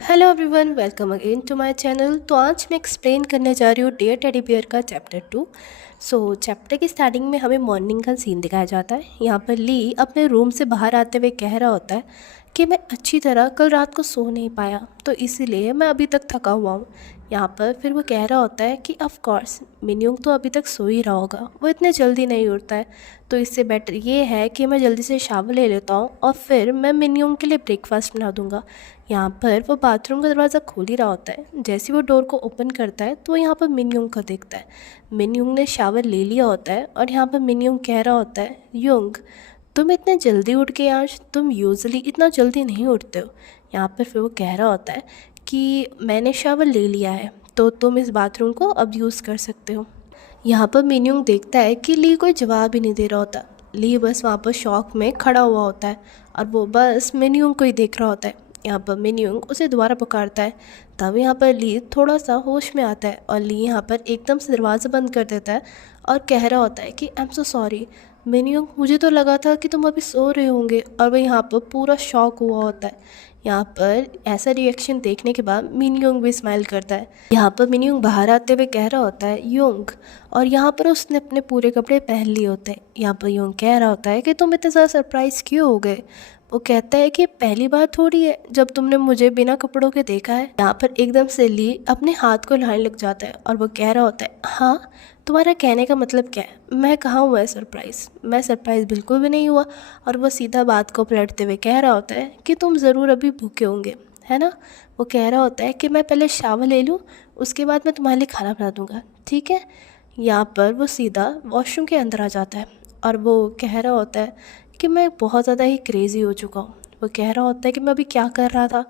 Hello everyone, welcome again to my channel. तो आज मैं एक्सप्लेन करने जा रही हूँ डियर टेडी बियर का चैप्टर 2। चैप्टर की स्टार्टिंग में हमें मॉर्निंग का सीन दिखाया जाता है। यहाँ पर ली अपने रूम से बाहर आते हुए कह रहा होता है कि मैं अच्छी तरह कल रात को सो नहीं पाया, तो इसीलिए मैं अभी तक थका हुआ हूँ। यहाँ पर फिर वो कह रहा होता है कि ऑफ कोर्स मिन्यूंग तो अभी तक सो ही रहा होगा, वो इतने जल्दी नहीं उठता है, तो इससे बेटर ये है कि मैं जल्दी से शावर ले लेता हूँ और फिर मैं मिन्यूंग के लिए ब्रेकफास्ट बना दूँगा। यहाँ पर वो बाथरूम का दरवाज़ा खोल ही रहा होता है। जैसे वो डोर को ओपन करता है तो वो यहाँ पर मिनयुंग को देखता है। मिनयुंग ने शावर ले लिया होता है और यहाँ पर मिनयुंग कह रहा होता है, युंग तुम इतने जल्दी उठ गए आज, तुम यूजुअली इतना जल्दी नहीं उठते हो। यहाँ पर फिर वो कह रहा होता है कि मैंने शावर ले लिया है तो तुम इस बाथरूम को अब यूज़ कर सकते हो। यहाँ पर मिनयुंग देखता है कि ली कोई जवाब ही नहीं दे रहा होता। ली बस वहाँ पर शॉक में खड़ा हुआ होता है और वो बस मिनयुंग को ही देख रहा होता है। यहाँ पर मिनयुंग उसे दोबारा पुकारता है। तब यहाँ पर ली थोड़ा सा होश में आता है और ली यहाँ पर एकदम से दरवाज़ा बंद कर देता है और कह रहा होता है कि आई एम सो सॉरी मिनयुंग, मुझे तो लगा था कि तुम अभी सो रहे होंगे। और वह यहाँ पर पूरा शॉक हुआ होता है। यहाँ पर ऐसा रिएक्शन देखने के बाद मिनयुंग भी स्माइल करता है। यहाँ पर मिनयुंग बाहर आते हुए कह रहा होता है युंग, और यहाँ पर उसने अपने पूरे कपड़े पहन लिए होते हैं। यहाँ पर युंग कह रहा होता है कि तुम इतने ज़्यादा सरप्राइज़ क्यों हो गए। वो कहता है कि पहली बार थोड़ी है जब तुमने मुझे बिना कपड़ों के देखा है। यहाँ पर एकदम से ली अपने हाथ को हिलाने लग जाता है और वो कह रहा होता है, हाँ तुम्हारा कहने का मतलब क्या है, मैं कहाँ हुआ है सरप्राइज़, मैं सरप्राइज़ बिल्कुल भी नहीं हुआ। और वो सीधा बात को पलटते हुए कह रहा होता है कि तुम ज़रूर अभी भूखे होंगे, है ना। वो कह रहा होता है कि मैं पहले शावर ले लूँ, उसके बाद मैं तुम्हारे लिए खाना बना दूँगा, ठीक है। यहाँ पर वो सीधा वॉशरूम के अंदर आ जाता है और वो कह रहा होता है कि मैं बहुत ज़्यादा ही क्रेज़ी हो चुका हूँ। वो कह रहा होता है कि मैं अभी क्या कर रहा था।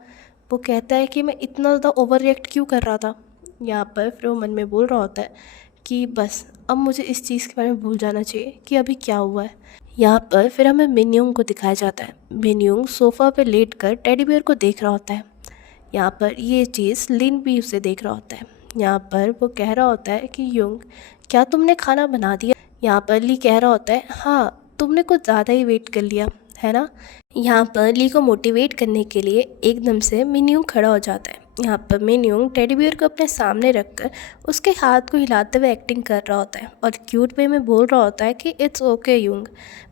वो कहता है कि मैं इतना ज़्यादा ओवर रिएक्ट क्यों कर रहा था। यहाँ पर फिर वो मन में बोल रहा होता है कि बस अब मुझे इस चीज़ के बारे में भूल जाना चाहिए कि अभी क्या हुआ है। यहाँ पर फिर हमें मिनयुंग को दिखाया जाता है। मिनयुंग सोफ़ा पर लेट कर टेडी बियर को देख रहा होता है। यहाँ पर ये चीज़ लिन भी उसे देख रहा होता है। यहाँ पर वो कह रहा होता है कि युंग क्या तुमने खाना बना दिया। यहाँ पर ली कह रहा होता है, हाँ तुमने कुछ ज़्यादा ही वेट कर लिया है ना। यहाँ पर ली को मोटिवेट करने के लिए एकदम से मिनयुंग खड़ा हो जाता है। यहाँ पर मिनयुंग टेडी बियर को अपने सामने रखकर उसके हाथ को हिलाते हुए एक्टिंग कर रहा होता है और क्यूट वे में बोल रहा होता है कि इट्स ओके युंग,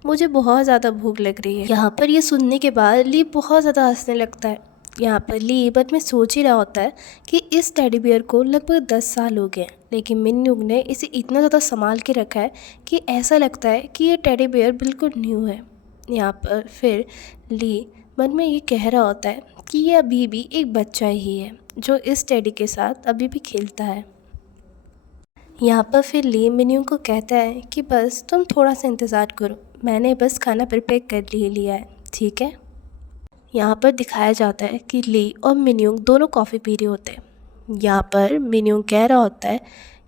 मुझे बहुत ज़्यादा भूख लग रही है। यहाँ पर ये सुनने के बाद ली बहुत ज़्यादा हंसने लगता है। यहाँ पर ली बट में सोच ही रहा होता है कि इस टेडी बियर को लगभग 10 साल हो गए हैं, लेकिन मिनयुंग ने इसे इतना ज़्यादा संभाल के रखा है कि ऐसा लगता है कि ये टेडी बियर बिल्कुल न्यू है। यहाँ पर फिर ली मन में ये कह रहा होता है कि ये अभी भी एक बच्चा ही है जो इस टेडी के साथ अभी भी खेलता है। यहाँ पर फिर ली मिनयुंग को कहता है कि बस तुम थोड़ा सा इंतज़ार करो, मैंने बस खाना प्रिपेयर कर लिया है, ठीक है। यहाँ पर दिखाया जाता है कि ली और मिनयुंग दोनों कॉफ़ी पी रहे होते हैं। यहाँ पर मिनयुंग कह रहा होता है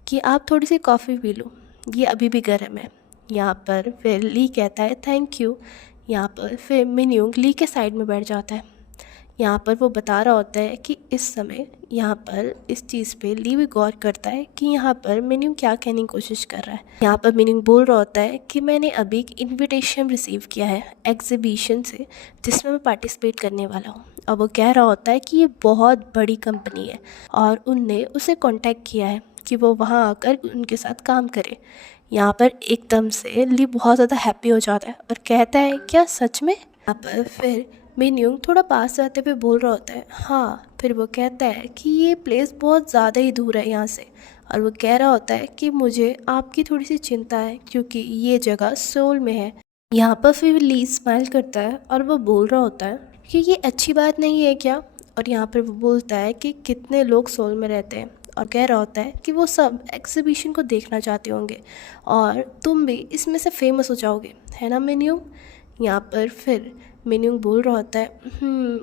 कि आप थोड़ी सी कॉफ़ी पी लो, ये अभी भी गर्म है। यहाँ पर फिर ली कहता है थैंक यू। यहाँ पर फिर मिनयुंग ली के साइड में बैठ जाता है। यहाँ पर वो बता रहा होता है कि इस समय यहाँ पर इस चीज़ पे ली भी गौर करता है कि यहाँ पर मिनयुंग क्या कहने की कोशिश कर रहा है। यहाँ पर मिनयुंग बोल रहा होता है कि मैंने अभी एक इनविटेशन रिसीव किया है एग्जीबिशन से, जिसमें मैं पार्टिसिपेट करने वाला हूँ। और वो कह रहा होता है कि ये बहुत बड़ी कंपनी है और उनने उसे कॉन्टैक्ट किया है कि वो वहाँ आकर उनके साथ काम करे। यहाँ पर एकदम से ली बहुत ज़्यादा हैप्पी हो जाता है और कहता है क्या सच में। यहाँ पर फिर मिनयुंग थोड़ा पास आते हुए बोल रहा होता है हाँ। फिर वो कहता है कि ये प्लेस बहुत ज़्यादा ही दूर है यहाँ से, और वो कह रहा होता है कि मुझे आपकी थोड़ी सी चिंता है क्योंकि ये जगह सोल में है। यहाँ पर फिर ली स्माइल करता है और वो बोल रहा होता है कि ये अच्छी बात नहीं है क्या। और यहाँ पर वो बोलता है कि कितने लोग सोल में रहते हैं, और कह रहा होता है कि वो सब एग्जीबिशन को देखना चाहते होंगे और तुम भी इसमें से फेमस हो जाओगे, है ना मिनयुंग। यहाँ पर फिर मिनयुंग बोल रहा होता है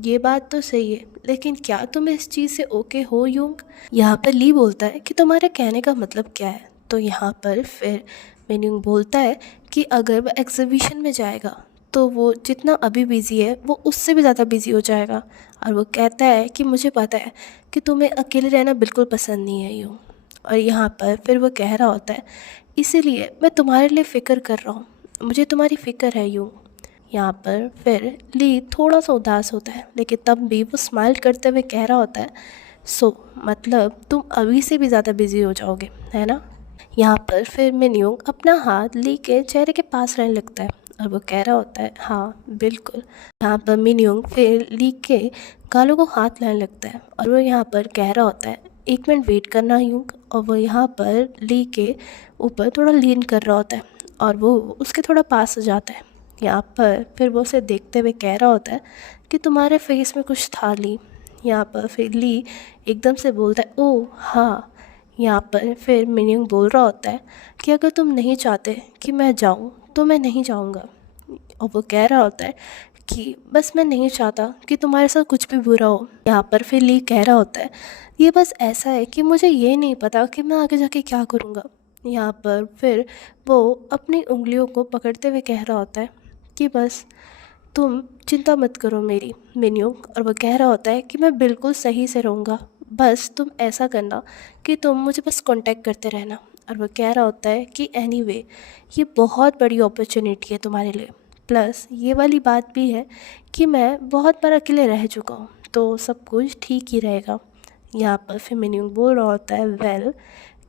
ये बात तो सही है, लेकिन क्या तुम इस चीज़ से ओके हो युंग। यहाँ पर ली बोलता है कि तुम्हारे कहने का मतलब क्या है। तो यहाँ पर फिर मिनयुंग बोलता है कि अगर वह एग्जीबिशन में जाएगा तो वो जितना अभी बिज़ी है वो उससे भी ज़्यादा बिज़ी हो जाएगा। और वो कहता है कि मुझे पता है कि तुम्हें अकेले रहना बिल्कुल पसंद नहीं है यूँ। और यहाँ पर फिर वो कह रहा होता है इसीलिए मैं तुम्हारे लिए फ़िक्र कर रहा हूँ, मुझे तुम्हारी फ़िक्र है यूँ। यहाँ पर फिर ली थोड़ा सा उदास होता है, लेकिन तब भी वो स्माइल करते हुए कह रहा होता है, सो मतलब तुम अभी से भी ज़्यादा बिजी हो जाओगे, है ना। यहाँ पर फिर मिनयूंग अपना हाथ ली के चेहरे के पास रहने लगता है और वो कह रहा होता है, हाँ बिल्कुल। यहाँ पर मिनयूंग फिर ली के गालों को हाथ लाने लगता है और वो यहाँ पर कह रहा होता है, 1 मिनट वेट करना यूंग। और वो यहाँ पर ली के ऊपर थोड़ा लीन कर रहा होता है और वो उसके थोड़ा पास हो जाता है। यहाँ पर फिर वो उसे देखते हुए कह रहा होता है कि तुम्हारे फेस में कुछ था ली। यहाँ पर फिर ली एकदम से बोलता है, ओह हाँ। यहाँ पर फिर मिनयूंग बोल रहा होता है कि अगर तुम नहीं चाहते कि मैं जाऊँ तो मैं नहीं जाऊँगा। और वो कह रहा होता है कि बस मैं नहीं चाहता कि तुम्हारे साथ कुछ भी बुरा हो। यहाँ पर फिर ली कह रहा होता है, ये बस ऐसा है कि मुझे ये नहीं पता कि मैं आगे जाके क्या करूँगा। यहाँ पर फिर वो अपनी उंगलियों को पकड़ते हुए कह रहा होता है कि बस तुम चिंता मत करो मेरी मिनयूंग। और वो कह रहा होता है कि मैं बिल्कुल सही से रहूँगा, बस तुम ऐसा करना कि तुम मुझे बस कांटेक्ट करते रहना। और वो कह रहा होता है कि एनीवे ये बहुत बड़ी अपॉर्चुनिटी है तुम्हारे लिए, प्लस ये वाली बात भी है कि मैं बहुत बार अकेले रह चुका हूँ, तो सब कुछ ठीक ही रहेगा। यहाँ पर फिर मिनयूंग बोल रहा होता है, वेल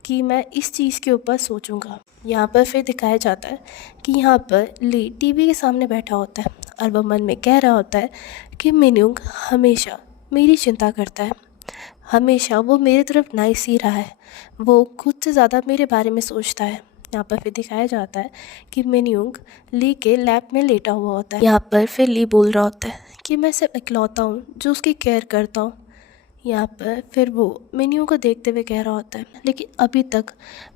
कि मैं इस चीज़ के ऊपर सोचूंगा। यहाँ पर फिर दिखाया जाता है कि यहाँ पर ली टीवी के सामने बैठा होता है और वह मन में कह रहा होता है कि मिनयूंग हमेशा मेरी चिंता करता है, हमेशा वो मेरी तरफ नाइस ही रहा है, वो खुद से ज़्यादा मेरे बारे में सोचता है। यहाँ पर फिर दिखाया जाता है कि मिनयूंग ली के लैब में लेटा हुआ होता है। यहाँ पर फिर ली बोल रहा होता है कि मैं सिर्फ इकलौता हूँ जो उसकी केयर करता हूँ। यहाँ पर फिर वो मिनियों को देखते हुए कह रहा होता है, लेकिन अभी तक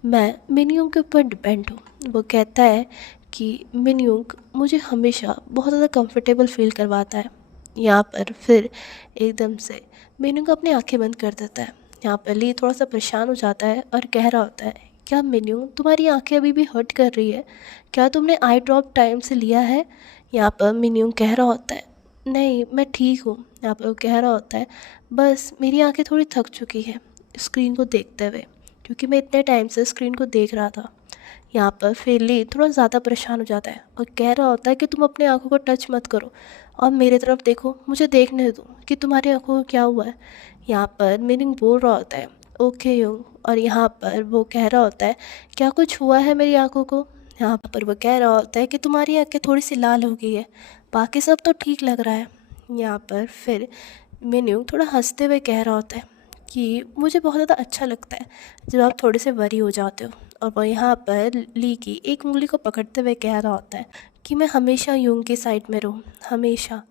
मैं मिनियों के ऊपर डिपेंड हूँ। वो कहता है कि मिनियों मुझे हमेशा बहुत ज़्यादा कंफर्टेबल फील करवाता है। यहाँ पर फिर एकदम से मिनियों अपनी आंखें बंद कर देता है। यहाँ पर ली थोड़ा सा परेशान हो जाता है और कह रहा होता है, क्या मिनियों तुम्हारी आंखें अभी भी हर्ट कर रही है, क्या तुमने आई ड्रॉप टाइम से लिया है। यहाँ पर मिनियों कह रहा होता है, नहीं मैं ठीक हूँ। यहाँ पर वो कह रहा होता है, बस मेरी आंखें थोड़ी थक चुकी है स्क्रीन को देखते हुए, क्योंकि मैं इतने टाइम से स्क्रीन को देख रहा था। यहाँ पर फिर ली थोड़ा ज़्यादा परेशान हो जाता है और कह रहा होता है कि तुम अपनी आंखों को टच मत करो और मेरे तरफ देखो, मुझे देखने दो कि तुम्हारी आंखों को क्या हुआ है। यहाँ पर मीनिंग बोल रहा होता है, ओके यूं। और यहाँ पर वो कह रहा होता है, क्या कुछ हुआ है मेरी आंखों को। यहाँ पर वो कह रहा होता है कि तुम्हारी आंखें थोड़ी सी लाल हो गई है, बाकी सब तो ठीक लग रहा है। यहाँ पर फिर मेन्यू थोड़ा हंसते हुए कह रहा होता है कि मुझे बहुत ज़्यादा अच्छा लगता है जब आप थोड़े से वरी हो जाते हो। और वो यहाँ पर ली की एक उंगली को पकड़ते हुए कह रहा होता है कि मैं हमेशा यूंग की साइड में रहूँ, हमेशा।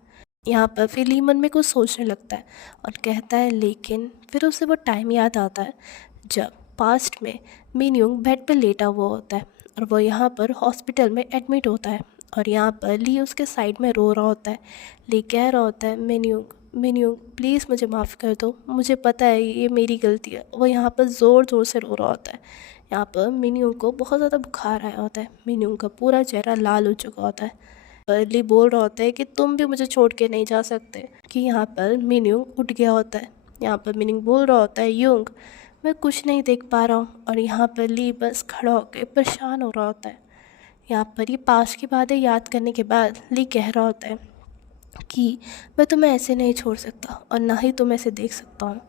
यहाँ पर फिर ली मन में कुछ सोचने लगता है और कहता है, लेकिन फिर उसे वो टाइम याद आता है जब पास्ट में मिनयूंग बेड पर लेटा हुआ होता है और वो यहाँ पर हॉस्पिटल में एडमिट होता है। और यहाँ पर ली उसके साइड में रो रहा होता है। ली कह रहा होता है, मिनयूंग प्लीज़ मुझे माफ़ कर दो, मुझे पता है ये मेरी गलती है। वो यहाँ पर ज़ोर ज़ोर से रो रहा होता है। यहाँ पर मिनयूंग को बहुत ज़्यादा बुखार आया होता है, मिनयूंग का पूरा चेहरा लाल हो चुका होता है। पर ली बोल रहा होता है कि तुम भी मुझे छोड़ के नहीं जा सकते। कि यहाँ पर मिनयूंग उठ गया होता है। यहाँ पर मिनयूंग बोल रहा होता है, यूंग मैं कुछ नहीं देख पा रहा हूँ। और यहाँ पर ली बस खड़ा होकर परेशान हो रहा होता है। यहाँ पर ये पास की बातें याद करने के बाद ली कह रहा होता है कि मैं तुम्हें ऐसे नहीं छोड़ सकता और ना ही तुम ऐसे देख सकता हूँ,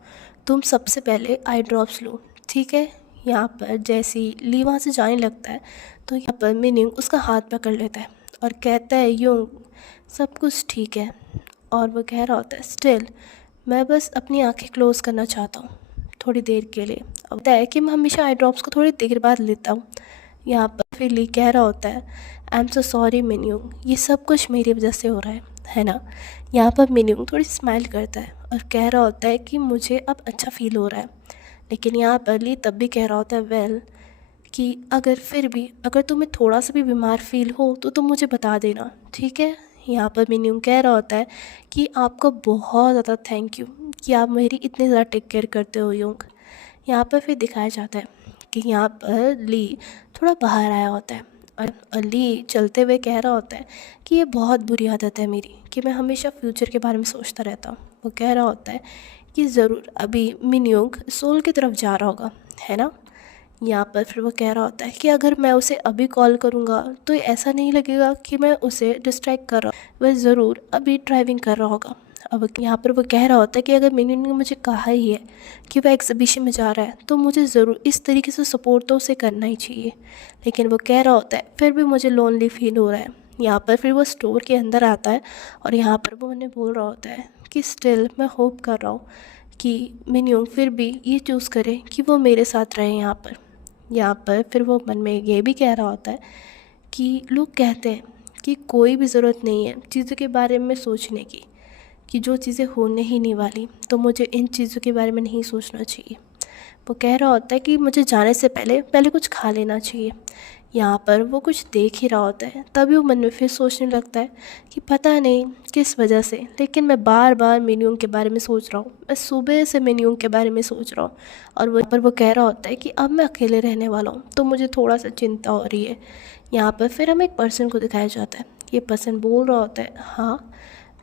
तुम सबसे पहले आई ड्रॉप्स लो, ठीक है। यहाँ पर जैसे ही ली वहाँ से जाने लगता है तो यहाँ पर मिनिंग उसका हाथ पकड़ लेता है और कहता है, यूं सब कुछ ठीक है। और वो कह रहा होता है, स्टिल मैं बस अपनी आंखें क्लोज़ करना चाहता हूँ थोड़ी देर के लिए। अब होता है कि मैं हमेशा आई ड्रॉप्स को थोड़ी देर बाद लेता हूँ। यहाँ पर फिर ली कह रहा होता है, आई एम सो सॉरी मिनयूंग, ये सब कुछ मेरी वजह से हो रहा है ना। यहाँ पर मिनयूंग थोड़ी स्माइल करता है और कह रहा होता है कि मुझे अब अच्छा फील हो रहा है। लेकिन यहाँ पर ली तब भी कह रहा होता है, वेल कि अगर तुम्हें थोड़ा सा भी बीमार फील हो तो तुम मुझे बता देना, ठीक है। यहाँ पर मिनयूंग कह रहा होता है कि आपको बहुत ज़्यादा थैंक यू कि आप मेरी इतनी ज़्यादा टेक केयर करते हो यूंग। यहाँ पर फिर दिखाया जाता है कि यहाँ पर ली थोड़ा बाहर आया होता है और ली चलते हुए कह रहा होता है कि ये बहुत बुरी आदत है मेरी कि मैं हमेशा फ्यूचर के बारे में सोचता रहता हूँ। वो कह रहा होता है कि ज़रूर अभी मिनयूंग सोल की तरफ जा रहा होगा, है ना। यहाँ पर फिर वो कह रहा होता है कि अगर मैं उसे अभी कॉल करूँगा तो ऐसा नहीं लगेगा कि मैं उसे डिस्ट्रैक्ट कर रहा हूँ, वह ज़रूर अभी ड्राइविंग कर रहा होगा। अब यहाँ पर वो कह रहा होता है कि अगर मिन्यून ने मुझे कहा ही है कि वह एग्जीबिशन में जा रहा है तो मुझे ज़रूर इस तरीके से सपोर्ट तो उसे करना ही चाहिए। लेकिन वो कह रहा होता है फिर भी मुझे लोनली फील हो रहा है। यहाँ पर फिर वो स्टोर के अंदर आता है और यहाँ पर वो उन्हें बोल रहा होता है कि स्टिल मैं होप कर रहा हूँ कि मिन्यून फिर भी ये चूज़ करे कि वो मेरे साथ रहे यहाँ पर। यहाँ पर फिर वो मन में ये भी कह रहा होता है कि लोग कहते हैं कि कोई भी ज़रूरत नहीं है चीज़ों के बारे में सोचने की, कि जो चीज़ें होने ही नहीं वाली, तो मुझे इन चीज़ों के बारे में नहीं सोचना चाहिए। वो कह रहा होता है कि मुझे जाने से पहले कुछ खा लेना चाहिए। यहाँ पर वो कुछ देख ही रहा होता है, तभी वो मन में फिर सोचने लगता है कि पता नहीं किस वजह से, लेकिन मैं बार बार मेन्यून के बारे में सोच रहा हूँ। मैं सुबह से मेन्यून के बारे में सोच रहा हूँ और वो कह रहा होता है कि अब मैं अकेले रहने वाला हूँ तो मुझे थोड़ा सा चिंता हो रही है। यहाँ पर फिर हमें एक पर्सन को दिखाया जाता है। ये पर्सन बोल रहा होता है, हाँ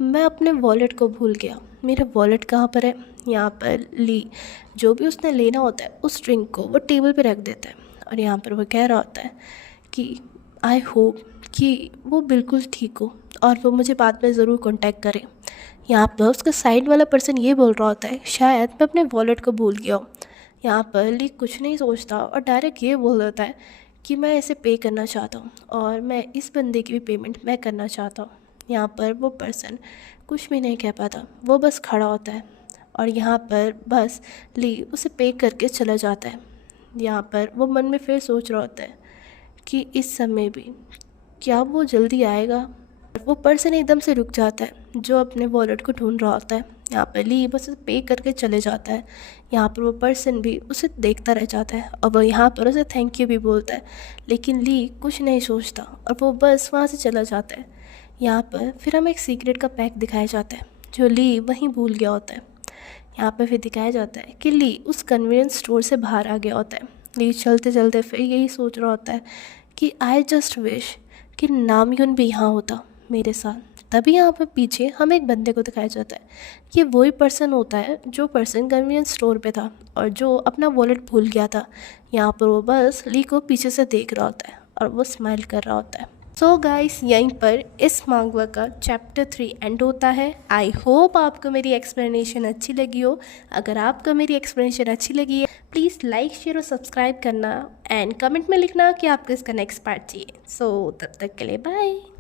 मैं अपने वॉलेट को भूल गया, मेरा वॉलेट कहाँ पर है। यहाँ पर ली जो भी उसने लेना होता है उस ड्रिंक को वो टेबल पे रख देता है और यहाँ पर वो कह रहा होता है कि आई होप कि वो बिल्कुल ठीक हो और वो मुझे बाद में ज़रूर कांटेक्ट करे। यहाँ पर उसका साइड वाला पर्सन ये बोल रहा होता है शायद मैं अपने वॉलेट को भूल गया हूँ। यहाँ पर ली कुछ नहीं सोचता और डायरेक्ट ये बोल देता है कि मैं इसे पे करना चाहता हूँ और मैं इस बंदे की भी पेमेंट मैं करना चाहता हूँ। यहाँ पर वो पर्सन कुछ भी नहीं कह पाता, वो बस खड़ा होता है और यहाँ पर बस ली उसे पे करके चला जाता है। यहाँ पर वो मन में फिर सोच रहा होता है कि इस समय भी क्या वो जल्दी आएगा। वो पर्सन एकदम से रुक जाता है जो अपने वॉलेट को ढूंढ रहा होता है। यहाँ पर ली बस उसे पे करके चले जाता है। यहाँ पर वो पर्सन भी उसे देखता रह जाता है और वो यहाँ पर उसे थैंक यू भी बोलता है, लेकिन ली कुछ नहीं सोचता और वो बस वहाँ से चला जाता है। यहाँ पर फिर हमें एक सीक्रेट का पैक दिखाया जाता है जो ली वहीं भूल गया होता है। यहाँ पर फिर दिखाया जाता है कि ली उस कन्वीनियंस स्टोर से बाहर आ गया होता है। ली चलते चलते फिर यही सोच रहा होता है कि आई जस्ट विश कि नामयून भी यहाँ होता मेरे साथ। तभी यहाँ पर पीछे हमें एक बंदे को दिखाया जाता है। ये वही पर्सन होता है जो पर्सन कन्वीनियंस स्टोर पे था और जो अपना वॉलेट भूल गया था। यहाँ पर वो बस ली को पीछे से देख रहा होता है और वो स्माइल कर रहा होता है। सो गाइस यहीं पर इस मांगवा का चैप्टर 3 एंड होता है। आई होप आपको मेरी एक्सप्लेनेशन अच्छी लगी हो। अगर आपको मेरी एक्सप्लेनेशन अच्छी लगी है प्लीज़ लाइक शेयर और सब्सक्राइब करना एंड कमेंट में लिखना कि आपको इसका नेक्स्ट पार्ट चाहिए। सो तब तक के लिए बाय।